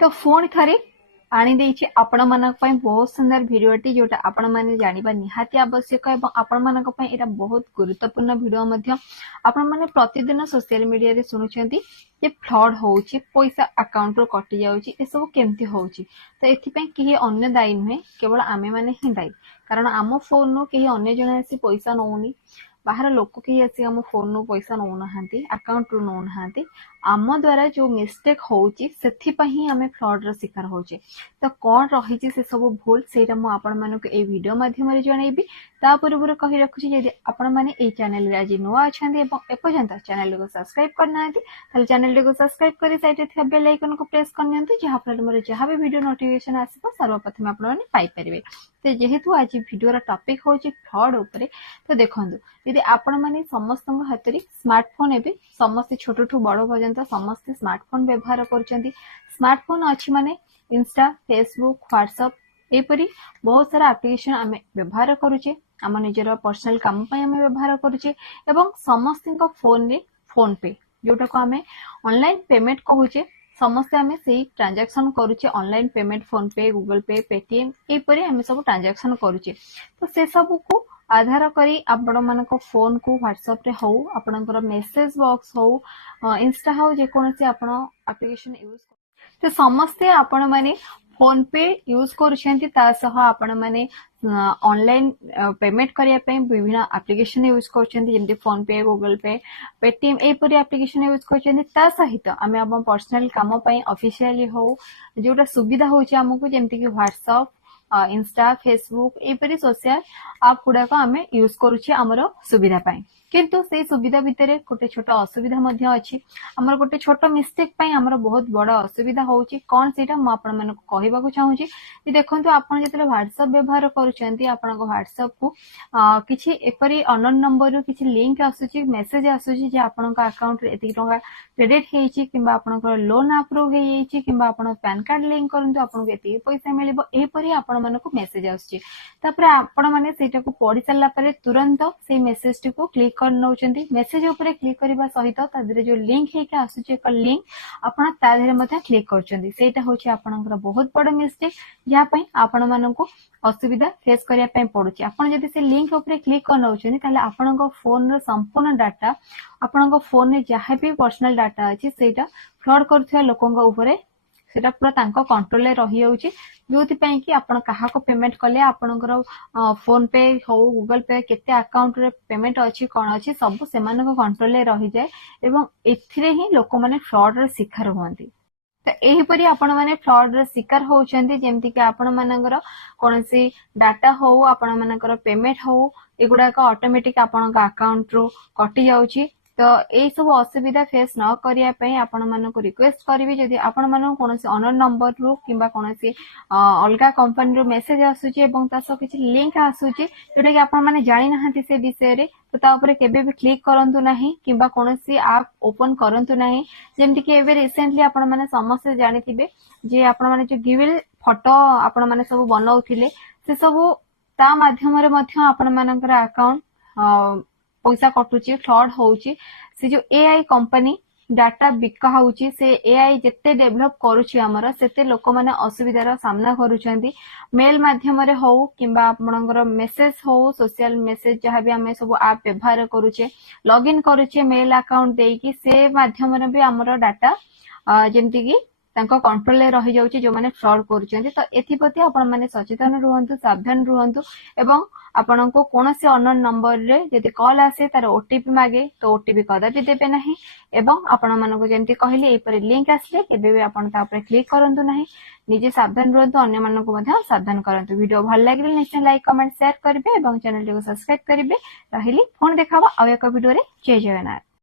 तो फोन थरे आनी देछि आपण मानक पई बहुत सुंदर भिडियोटी जोटा आपण माने जानिबा निहाती आवश्यक एवं आपण मानक पई एटा बहुत गुरुत्वपूर्ण भिडियो मध्य आपण माने प्रतिदिन सोशल मीडिया रे सुनुचंती जे फ्रॉड होउची पैसा अकाउंट रो कटि जाउची ए सब केमती होउची तो एथि पई केही अन्य दायी नुहे केवल आमे माने ही दायी कारण आम फोन नो केही अन्य जने आसी पैसा नौनी बाहर लोक केही आसी आम फोन नो पैसा नौ नहांती अकाउंट रो नौ नहांती आम द्वारा जो मिस्टेक होउची सेथि पई ही आमे फ्रॉड रो शिकार होउचे तो कौन रही से सब भूल से आपण मानक ए वीडियो माध्यम रे जणैबी ता पूर्व कहि रखुची यदि आपण माने ए चैनल रे आज नुआ अछंती एवं एपर्यंत चैनल को सब्सक्राइब करनांती ताले चैनल को सब्सक्राइब करी साइड रे थिबा बेल आइकन को प्रेस करनियंती जहा पर मोर जहा भी वीडियो नोटिफिकेशन आसीबो सर्वप्रथम आपण माने पाई परिबे तो जेहेतु आज वीडियो रा टॉपिक होची फ्रॉड ऊपर तो देखंतु यदि आपण माने समस्त हाथ रे स्मार्टफोन एबे समस्त छोटो ठू बड़ पर्यंत समस्त स्मार्टफोन व्यवहार करचंती स्मार्टफोन अछि माने इंस्टा फेसबुक व्हाट्सएप एपरी बहुत सारा एप्लिकेशन आमे व्यवहार करूचे आम निजर पर्सनल काम पई आमे व्यवहार करूचे एवं समस्त फोन रे फोन पे जोटा को आमे ऑनलाइन पेमेंट कहूचे समस्ते आमे सेही ट्रांजैक्शन करूचे ऑनलाइन पेमेंट फोन पे गूगल पे पेटीएम एपरी आमे सब ट्रांजैक्शन करूचे तो से सब को आधार करी आपण मानक फोन को व्हाट्सएप रे हो आपनकर मेसेज बॉक्स हो इंस्टा हो जे कोनसी आपण एप्लिकेशन यूज तो समस्ते आपण माने फोन पे यूज करूछंती ता सह आपण माने ऑनलाइन पेमेंट करिया पे विभिन्न एप्लिकेशन यूज करछंती जेमते फोन पे गूगल पे पेटीएम एपरी एप्लिकेशन यूज करछंती ता सहित आमे अपन पर्सनल काम पई ऑफिशियली हो जोटा सुविधा होची हमकु जेमते कि व्हाट्सएप इंस्टा फेसबुक एपरी सोशल आप गुडा को आमे यूज करूछी हमरो सुविधा पई किंतु से सुविधा भितर गोटे छोट असुविधा मध्य अछि हमर गोटे छोट मिस्टेक पई हमर बहुत बड़ असुविधा होउची कोन सेटा म आपण मानको कहिबा को चाहूची कि देखंतु आपण जेतले व्हाट्सएप व्यवहार करूचंती आपण को व्हाट्सएप को किछि एपरी अननोन नंबर रो किछि लिंक आसुची मेसेज आसुची जे आपण को अकाउंट रे एति टका क्रेडिट हेची किबा आपण को लोन अप्रूव हेची किबा आपण पैन कार्ड लिंक करंतु आपण को एति पैसा मिलिबो एपरी आपण मानको मेसेज आसुची तापर आपण माने सेटा को पढि सल्ला परे तुरंत से मेसेज टी को क्लिक कर नउचंती मेसेज ऊपर क्लिक करबा सहित तादरे जो लिंक हे के आसुची एक लिंक आपण तादरे मते क्लिक करचंती सेटा होची आपनकर बहुत बड़ मिस्टेक या पई आपण मानको असुविधा फेस करिया पई पडुची आपण जदी से लिंक ऊपर क्लिक कर नउचंती ताले आपनको फोन रो संपूर्ण डाटा आपनको फोन रे जहा भी पर्सनल डाटा अछि सेटा फ्रॉड करथुवा लोकंग ऊपर सेटा पूरा तांको कंट्रोल ले रही होउची जोति पई कि आपण काहा को पेमेंट कले आपनकर फोन पे हो गूगल पे केते अकाउंट रे पेमेंट अछि कोन अछि सब से मानको कंट्रोल ले रही जाय एवं एथिरे ही लोक माने फ्रॉड रे शिकार होंती तो एही परी आपण माने फ्रॉड रे शिकार होउचंती जेमति कि आपण मानकर कोनसी डाटा हो आपण मानकर पेमेंट हो एगुडा का ऑटोमेटिक आपण का अकाउंट रो कटि जाउची तो ए सब असुविधा फेस न करिया पई आपण मानको रिक्वेस्ट करबी जदी आपण मानो कोनसी अननोन नंबर रो किबा कोनसी अलगा कंपनी रो मेसेज आसुची एवं तासो किछि लिंक आसुची जोटा कि आपण माने जानि नहांती से विषय रे तो ता ऊपर केबे भी क्लिक करंतु नाही किबा कोनसी ऐप ओपन करंतु नाही जेमति कि एबे रिसेंटली आपण माने समस्त जानिथिबे जे आपण माने जो गिविल फोटो आपण माने सब बनाउथिले से सब ता माध्यम रे मध्य आपण मानकर अकाउंट पैसा कटुची फ्रॉड होउची से जो एआई कंपनी डाटा बिका होउची से एआई जत्ते डेवलप करूची हमर सेते लोक माने असुविधार सामना करूचंती मेल माध्यम रे हो किबा आपनकर मेसेज हो सोशल मेसेज जहा भी हमें सब ऐप व्यवहार करूचे लॉगिन करूचे मेल अकाउंट देई कि से माध्यम रे भी हमर डाटा जेंति कि तांको कंट्रोल ले रही जाउची जो माने फ्रॉड करूचंती तो एथिपति आपण माने सचेतन रहंतु सावधान रहंतु एवं आपनको कोनोसी अननोन नंबर रे जदि कॉल आसे तार ओटीपी मागे तो ओटीपी कदापि देबे नाही एवं आपण मानको जेंति कहले ए पर लिंक आसले केबे भी आपण ता ऊपर क्लिक करंतु नाही निजे सावधान रहंतु अन्य मानको मध्य सावधान करंतु वीडियो भल लागिले निश्चय लाइक कमेंट शेयर करबे एवं चैनल को सब्सक्राइब करबे रहिली फोन देखाबो आ एक वीडियो रे जय जगन्नाथ।